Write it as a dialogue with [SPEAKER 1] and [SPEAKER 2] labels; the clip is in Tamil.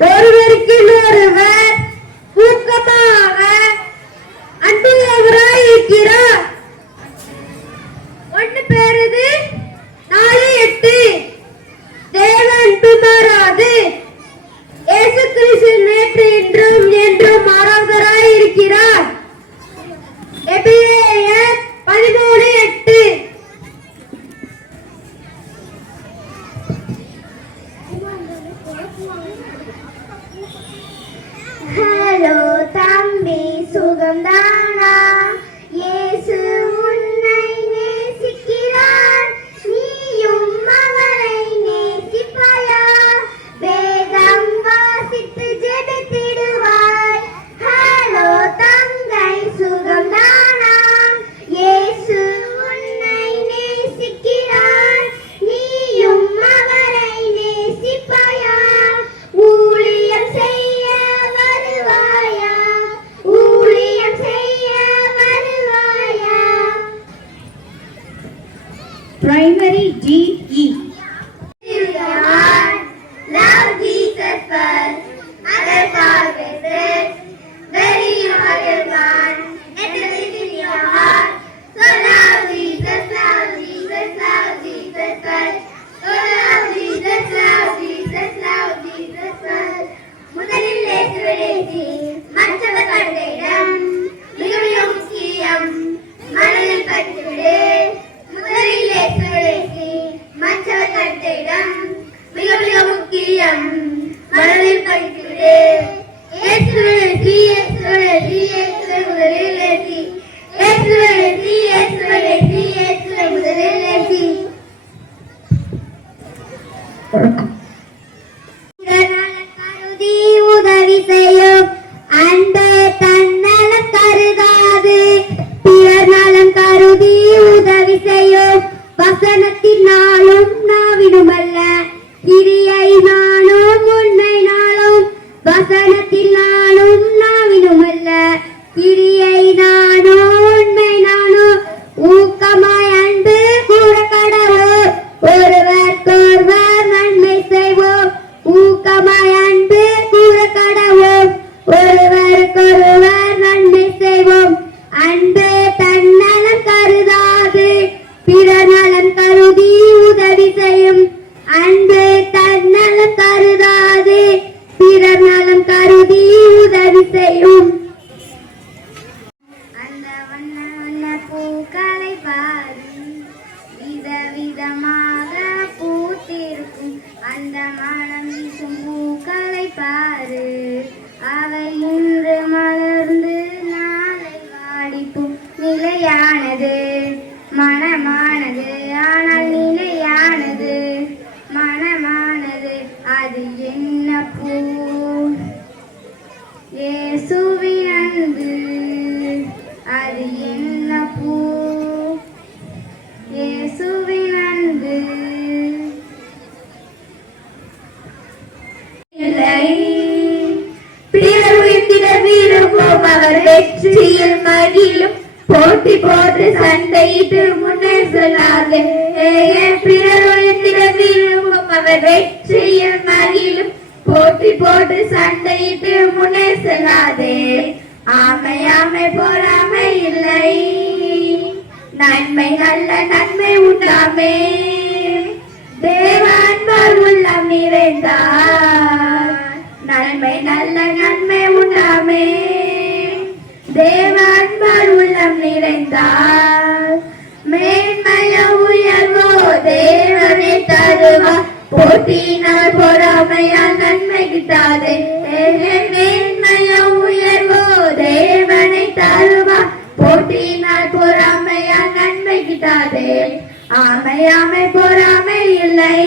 [SPEAKER 1] ஒருவருக்கு ஒருவர் ஊக்கமாக அன்புள்ளவராய் இருக்கிறார் ஒன்று பேருது நாலு எட்டு. தேவ அன்பு மாறாது.
[SPEAKER 2] സ്വന്തം primary DE ஆனந்திக்கும் பூக்களைப்பார் பிறவித்தினர் வீரமும் அவர் வெற்றியில் மகிழும் போட்டி போட்டு சண்டையிட்டு முன்னேற் செல்லாது பிறவித்தினர் வீரமும் அவர் வெற்றியில் மகிழும் போட்டி போட்டு சண்டையிட்டு முன்னேற் செல்லாதே ஆமை ஆமை போராமை இல்லை நன்மை நல்ல நன்மை உண்டாமே. தேவான்பார் உள்ள தந்தார் மேன்மைய உயர்வோ தேவனே தருவா போட்டினால் பொறாமையா நன்மை கிட்டாதே. மேன்மைய உயர்வோ தேவனை தருவா போட்டினால் பொறாமையா நன்மை கிட்டாதே. ஆமை ஆமை பொறாமை இல்லை.